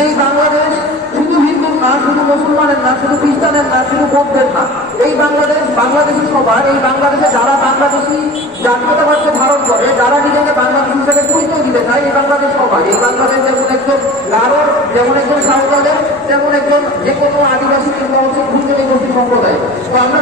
যে এই বাংলাদেশ শুধু হিন্দুর না, শুধু মুসলমানের না, শুধু খ্রিস্টানের না, শুধু বৌদ্ধের না, এই বাংলাদেশি সবার, এই বাংলাদেশে যারা বাংলাদেশি জাতীয়তাবাদকে ধারণ করে, যারা নিজেকে বাংলাদেশ হিসেবে পরিচয় দিতে চায়, এই বাংলাদেশ সবার। এই বাংলাদেশ যেমন একজন গারো, যেমন একজন সাঁওতালের, যেমন একজন যে কোনো আদিবাসী কিংবা অতি ভূমিজনী গোষ্ঠী সম্প্রদায়। তো আমরা